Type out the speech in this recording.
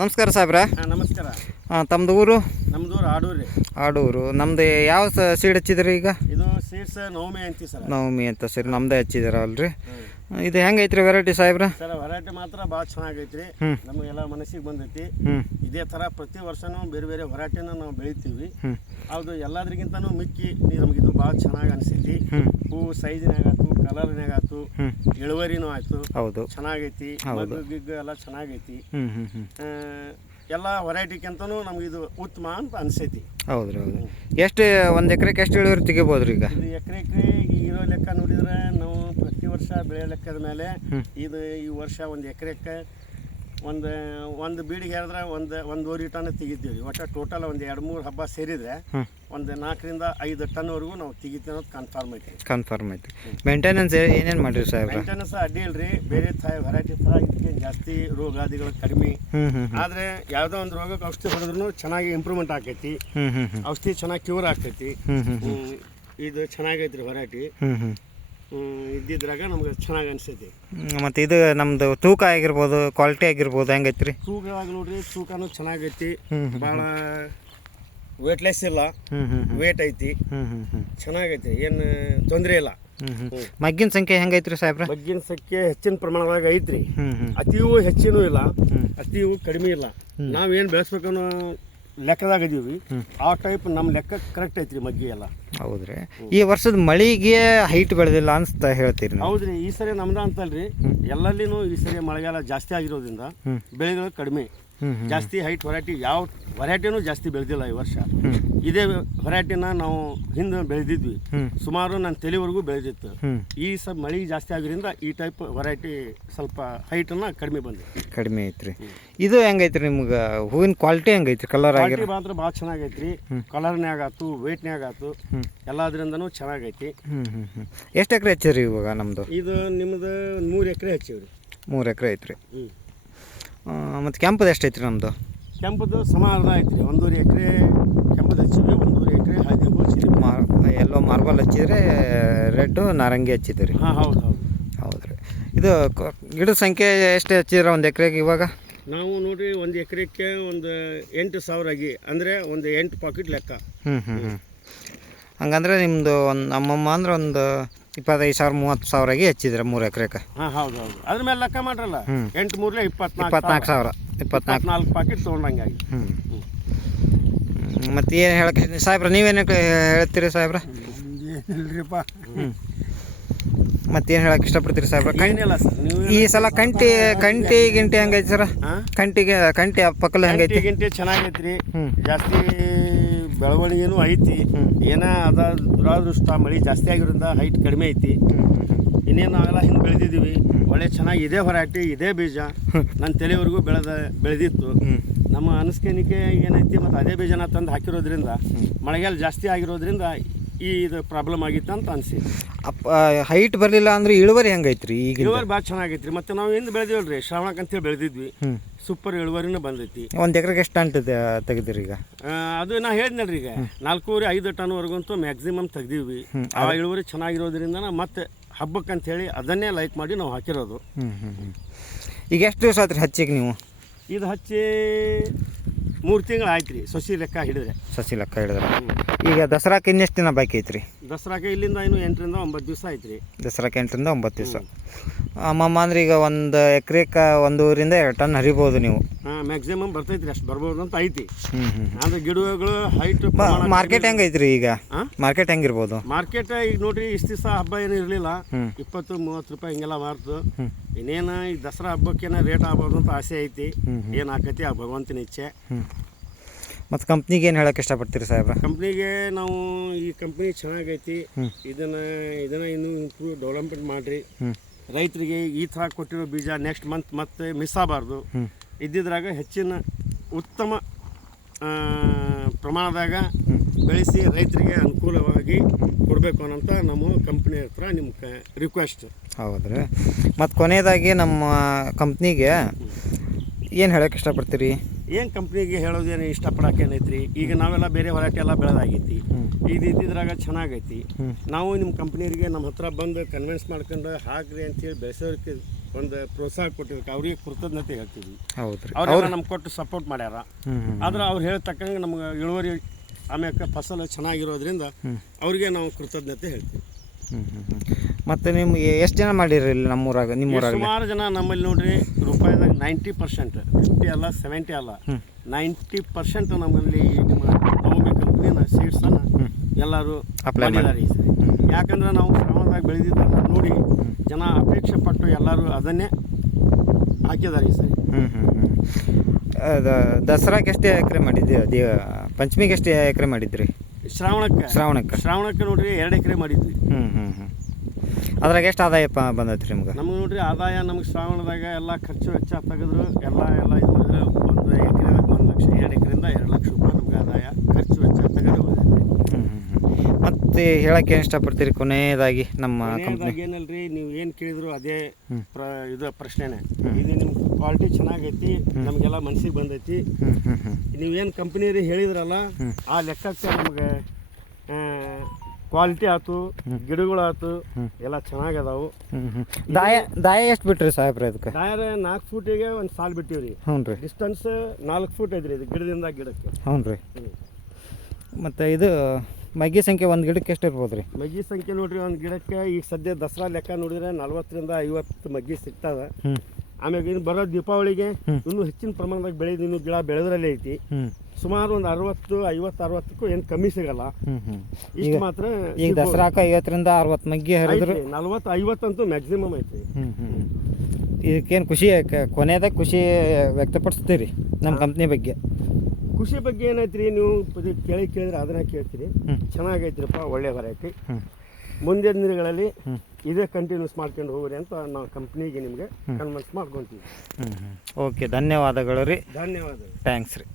ನಮಸ್ಕಾರ ಸಾಹೇಬ್ರ. ನಮಸ್ಕಾರ. ತಮ್ಮದು ಊರು? ನಮ್ದು ಊರು ಆಡೂರು ರೀ. ಆಡೂರು. ನಮ್ದು ಯಾವ ಸೀಡ್ ಹಚ್ಚಿದ್ರಿ ಈಗ? ಇದು ಸೀಡ್ಸ್ ನವಮಿ ಅಂತೀವಿ ಸರ್. ನವಮಿ ಅಂತ ಸರಿ, ನಮ್ದೇ ಹಚ್ಚಿದಾರ ಅಲ್ರಿ. ಇದು ಹೆಂಗೈತ್ರಿ ವೆರೈಟಿ ಸಾಹೇಬ್ರ? ಸರ್ ವೆರೈಟಿ ಮಾತ್ರ ಭಾಳ ಚೆನ್ನಾಗೈತ್ರಿ. ನಮಗೆಲ್ಲ ಮನಸ್ಸಿಗೆ ಬಂದೈತಿ. ಇದೇ ಥರ ಪ್ರತಿ ವರ್ಷನೂ ಬೇರೆ ಬೇರೆ ವೆರೈಟಿನ ನಾವು ಬೆಳಿತೀವಿ. ಅದು ಎಲ್ಲದ್ರಿಗಿಂತನೂ ಮಿಕ್ಕಿ ನಮಗಿದು ಭಾಳ ಚೆನ್ನಾಗಿ ಅನಿಸೈತಿ. ಹೂವು ಸೈಜ್ನಾಗ ಆಯ್ತು, ಕಲರ್ನಾಗ ಆಯ್ತು, ಇಳುವರಿನೂ ಆಯ್ತು. ಹೌದು, ಚೆನ್ನಾಗೈತಿ. ಗಿಗ್ಗು ಎಲ್ಲ ಚೆನ್ನಾಗೈತಿ. ಎಲ್ಲ ವೆರೈಟಿಗಿಂತನೂ ನಮಗಿದು ಉತ್ತಮ ಅಂತ ಅನಿಸೈತಿ. ಹೌದ್ರಿ. ಹೌದು. ಎಷ್ಟು ಒಂದು ಎಕರೆಗೆ ಎಷ್ಟು ಇಳುವರಿ ತೆಗಿಬೋದ್ರಿ ಈಗ? ಇದು ಎಕರೆಗೆ ಇರೋ ಲೆಕ್ಕ ನೋಡಿದ್ರೆ ನಾವು ಪ್ರತಿ ವರ್ಷ ಬೆಳೆ ಲೆಕ್ಕದ ಮೇಲೆ ಇದು ಈ ವರ್ಷ ಒಂದು ಎಕರೆಕ್ಕೆ ಒಂದು ಬೀಡಿಗೆ ಹೇಳಿದ್ರೆ ಒಂದೂವರೆ ಟನ್ ತೆಗಿತೀವಿ. ಒಟ್ಟು ಟೋಟಲ್ ಒಂದು 2-3 ಹಬ್ಬ ಸೇರಿದ್ರೆ ಒಂದು 4-5 ಟನ್ವರೆಗೂ ನಾವು ತೆಗಿತೀವಿ ಅನ್ನೋದು ಕನ್ಫರ್ಮ್ ಐತಿ. ಮೇಂಟೆನೆನ್ಸ್ ಏನೇನು ಮಾಡಿರಿ ಸಾಹೇಬ್ರ? ಮೇಂಟೆನೆನ್ಸ್ ಅಡ್ಡಿ ಇಲ್ರಿ. ಬೇರೆ ವೆರೈಟಿ ಥರ ಇದಕ್ಕೆ ಜಾಸ್ತಿ ರೋಗಾದಿಗಳು ಕಡಿಮೆ. ಆದರೆ ಯಾವುದೋ ಒಂದು ರೋಗಕ್ಕೆ ಔಷಧಿ ಹೊಡೆದ್ರೂ ಚೆನ್ನಾಗಿ ಇಂಪ್ರೂವ್ಮೆಂಟ್ ಆಕೈತಿ. ಔಷಧಿ ಚೆನ್ನಾಗಿ ಕ್ಯೂರ್ ಆಗ್ತೈತಿ. ಇದು ಚೆನ್ನಾಗೈತ್ರಿ ವೆರೈಟಿ. ಇದ್ದಿದ್ರಾಗ ನಮ್ಗೆ ಚೆನ್ನಾಗಿ ಅನಿಸೈತಿ. ಮತ್ತು ಇದು ನಮ್ದು ತೂಕ ಆಗಿರ್ಬೋದು, ಕ್ವಾಲಿಟಿ ಆಗಿರ್ಬೋದು, ಹೆಂಗೈತ್ರಿ? ತೂಕವಾಗಿ ನೋಡ್ರಿ, ತೂಕನೂ ಚೆನ್ನಾಗೈತಿ. ಭಾಳ ವೇಟ್ಲೆಸ್ ಇಲ್ಲ, ವೇಟ್ ಐತಿ. ಚೆನ್ನಾಗೈತಿ, ಏನು ತೊಂದರೆ ಇಲ್ಲ. ಮಗ್ಗಿನ ಸಂಖ್ಯೆ ಹೆಂಗೈತ್ರಿ ಸಾಹೇಬ್ರ? ಮಗ್ಗಿನ ಸಂಖ್ಯೆ ಹೆಚ್ಚಿನ ಪ್ರಮಾಣದಾಗ ಐತ್ರಿ. ಅತಿಯೂ ಹೆಚ್ಚಿನೂ ಇಲ್ಲ, ಅತಿಯೂ ಕಡಿಮೆ ಇಲ್ಲ. ನಾವೇನು ಬೆಳೆಸ್ಬೇಕನ್ನೋ ಲೆಕ್ಕದಾಗ ಇದೀವಿ. ಆ ಟೈಪ್ ನಮ್ಮ ಲೆಕ್ಕ ಕರೆಕ್ಟ್ ಐತ್ರಿ ಮಗ್ಗಿ ಎಲ್ಲ. ಹೌದ್ರಿ. ಈ ವರ್ಷದ ಮಳಿಗೆ ಹೈಟ್ ಬೆಳೆದಿಲ್ಲ ಅನ್ಸ್ತಾ ಹೇಳ್ತೀರಿ? ಹೌದ್ರಿ. ಈ ಸರಿ ನಮ್ದ ಅಂತಲ್ರಿ, ಎಲ್ಲಲ್ಲಿನೂ ಈ ಸರಿ ಮಳೆಗಾಲ ಜಾಸ್ತಿ ಆಗಿರೋದ್ರಿಂದ ಬೆಳೆಗಳು ಕಡಿಮೆ. ಜಾಸ್ತಿ ಹೈಟ್ ವೆರೈಟಿ ಯಾವ ವೆರೈಟಿನೂ ಜಾಸ್ತಿ ಬೆಳೆದಿಲ್ಲ ಈ ವರ್ಷ. ಇದೇ ವೆರೈಟಿನ ನಾವು ಹಿಂದೆ ಬೆಳೆದಿದ್ವಿ, ಸುಮಾರು ನನ್ನ ತಲೆವರೆಗೂ ಬೆಳೆದಿತ್ತು. ಈ ಮಳೆ ಜಾಸ್ತಿ ಆಗಿರೋದ್ರಿಂದ ಈ ಟೈಪ್ ವೆರೈಟಿ ಸ್ವಲ್ಪ ಹೈಟನ್ನ ಕಡಿಮೆ ಐತ್ರಿ. ಇದು ಹೆಂಗೈತ್ರಿ ನಿಮ್ಗೆ? ಹೂವಿನ ಕ್ವಾಲಿಟಿ ಹೆಂಗೈತ್ರಿ? ಕಲರ್ ಆಗಿ ಮಾತ್ರ ಭಾಳ ಚೆನ್ನಾಗೈತ್ರಿ. ಕಲರ್ನ್ಯಾಗ ಆಯ್ತು, ವೇಟ್ನ್ಯಾಗ ಆಯ್ತು, ಎಲ್ಲದ್ರಿಂದನೂ ಚೆನ್ನಾಗೈತಿ. ಎಷ್ಟು ಎಕರೆ ಹಚ್ಚಿರಿ ಇವಾಗ? ನಮ್ದು ಇದು ನಿಮ್ದು 3 ಎಕರೆ ಹಚ್ಚಿವ್ರಿ. 3 ಎಕರೆ ಐತ್ರಿ. ಮತ್ತು ಕೆಂಪದು ಎಷ್ಟು ಐತ್ರಿ? ನಮ್ಮದು ಕೆಂಪದು ಸಮಾನ ಐತ್ರಿ. 1.5 ಎಕರೆ ಕೆಂಪದು ಹಚ್ಚಿವಿ, 1.5 ಎಕರೆ ಹಳದಿ ಹಚ್ಚಿದ್ವಿ. ಎಲ್ಲೋ ಮಾರ್ಬಲ್ ಹಚ್ಚಿದ್ರೆ, ರೆಡ್ಡು ನಾರಂಗಿ ಹಚ್ಚಿದ್ರಿ. ಹೌದ್ರಿ. ಇದು ಗಿಡದ ಸಂಖ್ಯೆ ಎಷ್ಟು ಹಚ್ಚಿದ್ರ ಒಂದು ಎಕರೆಗೆ ಇವಾಗ? ನಾವು ನೋಡ್ರಿ, ಒಂದು ಎಕರೆಕ್ಕೆ ಒಂದು 8,000 ಆಗಿ, ಅಂದರೆ ಒಂದು 8 ಪಾಕೆಟ್ ಲೆಕ್ಕ. ಹಂಗಂದ್ರೆ ನಿಮ್ಮದು ಒಂದು ನಮ್ಮಮ್ಮ ಅಂದ್ರೆ ಒಂದು 25,000-30,000 ಆಗಿ ಹಚ್ಚಿದ್ರೆ 3 ಎಕರೆಗೆ. ಹೌದು. ಅದ್ರ ಮೇಲೆ ಲೆಕ್ಕ ಮಾಡ್ರಲ್ಲ, 8 3 24,000 24 ಪಾಕೆಟ್ ತೊಗೊಂಡಂಗಾಗಿ. ಮತ್ತು ಏನು ಹೇಳಕ್ಕೆ ಸಾಹೇಬ್ರ, ನೀವೇನು ಹೇಳ್ತೀರಿ ಸಾಹೇಬ್ರ? ಏನಿಲ್ರಿಪ್ಪ. ಮತ್ತೇನು ಹೇಳಕ್ಕೆ ಇಷ್ಟಪಡ್ತೀರಿ ಸಾಹೇಬ್ರ? ಏನಿಲ್ಲ ಸರ್, ಈ ಸಲ ಕಂಟಿ ಗಿಂಟಿ ಹೆಂಗೈತಿ ಸರ? ಕಂಟಿ ಪಕ್ಕಲು ಹೆಂಗೈತಿ? ಗಿಂಟಿ ಚೆನ್ನಾಗೈತ್ರಿ. ಜಾಸ್ತಿ ಬೆಳವಣಿಗೆನೂ ಐತಿ. ಏನೋ ಅದ ದುರಾದೃಷ್ಟ, ಮಳೆ ಜಾಸ್ತಿ ಆಗಿರೋದ್ರಿಂದ ಹೈಟ್ ಕಡಿಮೆ ಐತಿ. ಇನ್ನೇನು ನಾವೆಲ್ಲ ಹಿಂದೆ ಬೆಳೆದಿದ್ದೀವಿ. ಒಳ್ಳೆ ಚೆನ್ನಾಗಿ ಇದೇ ವೆರೈಟಿ, ಇದೇ ಬೀಜ ನನ್ನ ತಲೆವರೆಗೂ ಬೆಳೆದಿತ್ತು. ನಮ್ಮ ಅನಿಸಿಕೆ ಏನೈತಿ, ಮತ್ತು ಅದೇ ಬೀಜನ ತಂದು ಹಾಕಿರೋದ್ರಿಂದ ಮಳೆಗಾಲ ಜಾಸ್ತಿ ಆಗಿರೋದ್ರಿಂದ ಇದು ಪ್ರಾಬ್ಲಮ್ ಆಗಿತ್ತು ಅಂತ ಅನಿಸಿದೆ. ಹೈಟ್ ಬರಲಿಲ್ಲ ಅಂದ್ರೆ ಇಳುವರಿ ಹೆಂಗೈತ್ರಿ? ಈಗ ಇಳುವರಿ ಭಾಳ ಚೆನ್ನಾಗೈತ್ರಿ. ಮತ್ತು ನಾವು ಹಿಂದೆ ಬೆಳೆದಿವಲ್ರಿ, ಶ್ರಾವಣಕ್ಕೆ ಅಂತೇಳಿ ಬೆಳೆದಿದ್ವಿ. ಸೂಪರ್ ಇಳುವರಿನೂ ಬಂದೈತಿ. ಒಂದು ಎಕರೆಗೆ ಎಷ್ಟು ಟನ್ ತೆಗೆದಿರಿ ಈಗ? ಅದು ನಾ ಹೇಳಿದ್ನಲ್ರಿ, ಈಗ 4-5 ಟನ್ವರೆಗಂತೂ ಮ್ಯಾಕ್ಸಿಮಮ್ ತೆಗ್ದೀವಿ. ಆ ಇಳುವರಿ ಚೆನ್ನಾಗಿರೋದ್ರಿಂದ ಮತ್ತೆ ಹಬ್ಬಕ್ಕಂತೇಳಿ ಅದನ್ನೇ ಲೈಕ್ ಮಾಡಿ ನಾವು ಹಾಕಿರೋದು. ಈಗ ಎಷ್ಟು ದಿವಸ ಆಯ್ತು ಹಚ್ಚಿಗೆ ನೀವು? ಇದು ಹಚ್ಚಿ 3 ತಿಂಗಳು ಆಯ್ತು ರೀ, ಸಸಿ ಲೆಕ್ಕ ಹಿಡಿದ್ರೆ. ಈಗ ದಸರಾಕ್ಕೆ ಇನ್ನೆಷ್ಟು ದಿನ ಬಾಕಿ ಐತ್ರಿ? ದಸರಾಕ್ಕೆ ಇಲ್ಲಿಂದ ಇನ್ನು 8-9 ದಿವಸ ಆಯ್ತು ರೀ. ದಸರಾಕ್ಕೆ 8-9 ದಿವಸ. ಅಮ್ಮಮ್ಮ ಅಂದ್ರೆ ಈಗ ಒಂದು ಎಕರೆಗೆ 1.5-2 ಟನ್ ಹರಿಬೋದು ನೀವು? ಮ್ಯಾಕ್ಸಿಮಮ್ ಬರ್ತೈತ್ರಿ, ಅಷ್ಟು ಬರ್ಬೋದು ಅಂತ ಐತಿ. ಅಂದ್ರೆ ಗಿಡಗಳು ಹೈಟ್. ಮಾರ್ಕೆಟ್ ಹೆಂಗೈತ್ರಿ ಈಗ? ಮಾರ್ಕೆಟ್ ಹೆಂಗಿರ್ಬೋದು? ಮಾರ್ಕೆಟ್ ಈಗ ನೋಡ್ರಿ, ಇಷ್ಟು ದಿವಸ ಹಬ್ಬ ಏನು ಇರಲಿಲ್ಲ, 20-30 ರೂಪಾಯಿ ಹಿಂಗೆಲ್ಲ ಮಾರ್ತು. ಇನ್ನೇನು ಈ ದಸರಾ ಹಬ್ಬಕ್ಕೇನ ರೇಟ್ ಆಗ್ಬೋದು ಅಂತ ಆಸೆ ಐತಿ. ಏನು ಆಕೈತಿ ಆ ಭಗವಂತನ ಇಚ್ಛೆ. ಮತ್ತು ಕಂಪ್ನಿಗೆ ಏನು ಹೇಳಕ್ಕೆ ಇಷ್ಟಪಡ್ತೀರಿ ಸಾಹೇಬ್ರ? ಕಂಪ್ನಿಗೆ ನಾವು ಈ ಕಂಪ್ನಿ ಚೆನ್ನಾಗೈತಿ, ಇದನ್ನ ಇನ್ನೂ ಇಂಪ್ರೂವ್ ಡೆವಲಪ್ಮೆಂಟ್ ಮಾಡಿರಿ. ರೈತರಿಗೆ ಈ ಥರ ಕೊಟ್ಟಿರೋ ಬೀಜ ನೆಕ್ಸ್ಟ್ ಮಂತ್ ಮತ್ತೆ ಮಿಸ್ ಆಗಬಾರ್ದು. ಇದ್ದಿದ್ರಾಗ ಹೆಚ್ಚಿನ ಉತ್ತಮ ಪ್ರಮಾಣದಾಗ ಬೆಳೆಸಿ ರೈತರಿಗೆ ಅನುಕೂಲವಾಗಿ ಕೊಡಬೇಕು ಅನ್ನೋಂಥ ನಮ್ಮ ಕಂಪ್ನಿ ಹತ್ರ ನಿಮ್ಗೆ ರಿಕ್ವೆಸ್ಟ್. ಹೌದ್ರಿ. ಮತ್ತು ಕೊನೆಯದಾಗಿ ನಮ್ಮ ಕಂಪ್ನಿಗೆ ಏನು ಹೇಳಕ್ಕೆ ಇಷ್ಟಪಡ್ತೀರಿ? ಏನು ಕಂಪ್ನಿಗೆ ಹೇಳೋದೇನು ಇಷ್ಟಪಡೋಕೆ ಏನೈತ್ರಿ, ಈಗ ನಾವೆಲ್ಲ ಬೇರೆ ವೆರೈಟಿ ಎಲ್ಲ ಬೆಳೆದಾಗೈತಿ. ಇದು ಇದ್ದಿದ್ರಾಗ ಚೆನ್ನಾಗೈತಿ. ನಾವು ನಿಮ್ಮ ಕಂಪ್ನಿಯರಿಗೆ ನಮ್ಮ ಹತ್ರ ಬಂದು ಕನ್ವಿನ್ಸ್ ಮಾಡ್ಕೊಂಡು ಹಾಕ್ರಿ ಅಂತೇಳಿ ಬೆಳೆಸೋರಿಗೆ ಒಂದು ಪ್ರೋತ್ಸಾಹ ಕೊಟ್ಟಿದ್ದಕ್ಕೆ ಅವ್ರಿಗೆ ಕೃತಜ್ಞತೆ ಹೇಳ್ತೀವಿ. ಹೌದು ರೀ, ಅವರೆಲ್ಲ ನಮ್ಗೆ ಕೊಟ್ಟು ಸಪೋರ್ಟ್ ಮಾಡ್ಯಾರ. ಆದ್ರೆ ಅವ್ರು ಹೇಳ್ತಕ್ಕಂಗೆ ನಮ್ಗೆ ಇಳುವರಿ ಆಮ್ಯಾಕೆ ಫಸಲು ಚೆನ್ನಾಗಿರೋದ್ರಿಂದ ಅವ್ರಿಗೆ ನಾವು ಕೃತಜ್ಞತೆ ಹೇಳ್ತೀವಿ. ಮತ್ತು ನಿಮ್ಗೆ ಎಷ್ಟು ಜನ ಮಾಡಿರಿ ಇಲ್ಲಿ ನಿಮ್ಮೂರಾಗ? ಸುಮಾರು ಜನ ನಮ್ಮಲ್ಲಿ ನೋಡ್ರಿ ರೂಪಾಯಿದಾಗ 90%, 50 ಅಲ್ಲ 70 ಅಲ್ಲ 90% ನಮ್ಮಲ್ಲಿ ನಿಮ್ಮ ನವಮಿ ಕಂಪ್ನಿನ ಸೀಡ್ಸನ್ನು ಎಲ್ಲರೂ ಅಪ್ಲೈ ಮಾಡಿದ್ದಾರೆ. ಯಾಕಂದ್ರೆ ನಾವು ಶ್ರಮದಾಗ ಬೆಳೆದಿದ್ದನ್ನು ನೋಡಿ ಜನ ಅಪೇಕ್ಷೆ ಪಟ್ಟು ಎಲ್ಲರೂ ಅದನ್ನೇ ಹಾಕಿದ್ದಾರೆ ಈ ಸರಿ. ದಸರಾಕ್ಕೆ ಎಷ್ಟು ಎಕರೆ ಮಾಡಿದ್ರಿ? ಪಂಚಮಿಗೆ ಎಷ್ಟು ಎಕರೆ ಮಾಡಿದ್ರಿ? ಶ್ರಾವಣಕ್ಕೆ ನೋಡ್ರಿ 2 ಎಕರೆ ಮಾಡಿದ್ವಿ. ಅದ್ರಾಗ ಎಷ್ಟು ಆದಾಯ ಬಂದೈತಿ ನಿಮ್ಗೆ? ನಮ್ಗೆ ನೋಡ್ರಿ ಆದಾಯ ನಮ್ಗೆ ಶ್ರಾವಣದಾಗ ಎಲ್ಲ ಖರ್ಚು ವೆಚ್ಚ ತೆಗೆದ್ರು ಎಲ್ಲ ಇದು ಮಾಡಿದ್ರೆ 1 ಎಕರೆದಾಗ 1 ಲಕ್ಷ, 2 ಎಕರೆಯಿಂದ 2 ಲಕ್ಷ ರೂಪಾಯಿ ನಮ್ಗೆ ಆದಾಯ ಖರ್ಚು ವೆಚ್ಚ ತೆಗೆದು. ಮತ್ತು ಹೇಳಕ್ಕೆ ಏನು ಇಷ್ಟಪಡ್ತೀರಿ ಕೊನೆಯದಾಗಿ ನಮ್ಮ ಕಂಪ್ನಿ? ಏನಲ್ರಿ, ನೀವು ಏನು ಕೇಳಿದ್ರು ಅದೇ ಇದು ಪ್ರಶ್ನೆನೇ. ಇದು ನಿಮ್ಮ ಕ್ವಾಲಿಟಿ ಚೆನ್ನಾಗೈತಿ, ನಮಗೆಲ್ಲ ಮನಸ್ಸಿಗೆ ಬಂದೈತಿ. ನೀವೇನು ಕಂಪ್ನಿಯವ್ರು ಹೇಳಿದ್ರಲ್ಲ ಆ ಲೆಕ್ಕಕ್ಕೆ ನಮಗೆ ಕ್ವಾಲಿಟಿ ಆಯ್ತು, ಗಿಡಗಳಾಯ್ತು, ಎಲ್ಲ ಚೆನ್ನಾಗದಾವು. ದಾಯ ಎಷ್ಟು ಬಿಟ್ರಿ ಸಾಹೇಬ್ರೆ? ಅದಕ್ಕೆ ದಾಯ 4 ಫೂಟಿಗೆ ಒಂದು ಸಾಲು ಬಿಟ್ಟಿವ್ರಿ. ಹ್ಞೂ ರೀ. ಡಿಸ್ಟೆನ್ಸ್ 4 ಫೂಟ್ ಐತ್ರಿ ಇದು ಗಿಡದಿಂದ ಗಿಡಕ್ಕೆ. ಹ್ಞೂ ರೀ. ಮತ್ತು ಇದು ಮಗ್ಗಿ ಸಂಖ್ಯೆ ಒಂದು ಗಿಡಕ್ಕೆ ಎಷ್ಟು ಇರ್ಬೋದು ರೀ? ಮಗ್ಗಿ ಸಂಖ್ಯೆ ನೋಡ್ರಿ ಒಂದು ಗಿಡಕ್ಕೆ ಈಗ ಸದ್ಯ ದಸರಾ ಲೆಕ್ಕ ನೋಡಿದ್ರೆ 40ರಿಂದ 50 ಮಗ್ಗಿ ಸಿಗ್ತದೆ. ಆಮ್ಯಾಗ ಇನ್ನು ಬರೋ ದೀಪಾವಳಿಗೆ ಇನ್ನೂ ಹೆಚ್ಚಿನ ಪ್ರಮಾಣದಾಗ ಬೆಳೆದು ಇನ್ನೂ ಗಿಡ ಬೆಳೆದ್ರಲ್ಲೇ ಐತಿ. ಸುಮಾರು ಒಂದು 60-50-60ಕ್ಕೂ ಏನು ಕಮ್ಮಿ ಸಿಗಲ್ಲ. ಇಷ್ಟು ಮಾತ್ರ ಈಗ ದಸರಾಕ 50ರಿಂದ 60 ಮಗ್ಗಿ ಹರಿದ್ರು 40-50 ಅಂತೂ ಮ್ಯಾಕ್ಸಿಮಮ್ ಐತಿ. ಇದಕ್ಕೇನು ಖುಷಿ ಕೊನೆಯದಾಗ ಖುಷಿ ವ್ಯಕ್ತಪಡಿಸ್ತೀರಿ ನಮ್ಮ ಕಂಪ್ನಿ ಬಗ್ಗೆ? ಖುಷಿ ಬಗ್ಗೆ ಏನೈತ್ರಿ, ನೀವು ಕೇಳಿದ್ರೆ ಅದನ್ನ ಕೇಳ್ತೀರಿ. ಚೆನ್ನಾಗೈತ್ರಿಪ್ಪ, ಒಳ್ಳೆ ವೆರೈಟಿ. ಮುಂದಿನ ದಿನಗಳಲ್ಲಿ ಇದೇ ಕಂಟಿನ್ಯೂಸ್ ಮಾಡ್ಕೊಂಡು ಹೋಗ್ರಿ ಅಂತ ನಾವು ಕಂಪ್ನಿಗೆ ನಿಮಗೆ ಕನ್ವಿನ್ಸ್ ಮಾಡ್ಕೊತೀವಿ. ಓಕೆ, ಧನ್ಯವಾದಗಳು ರೀ. ಧನ್ಯವಾದ. ಥ್ಯಾಂಕ್ಸ್ ರೀ.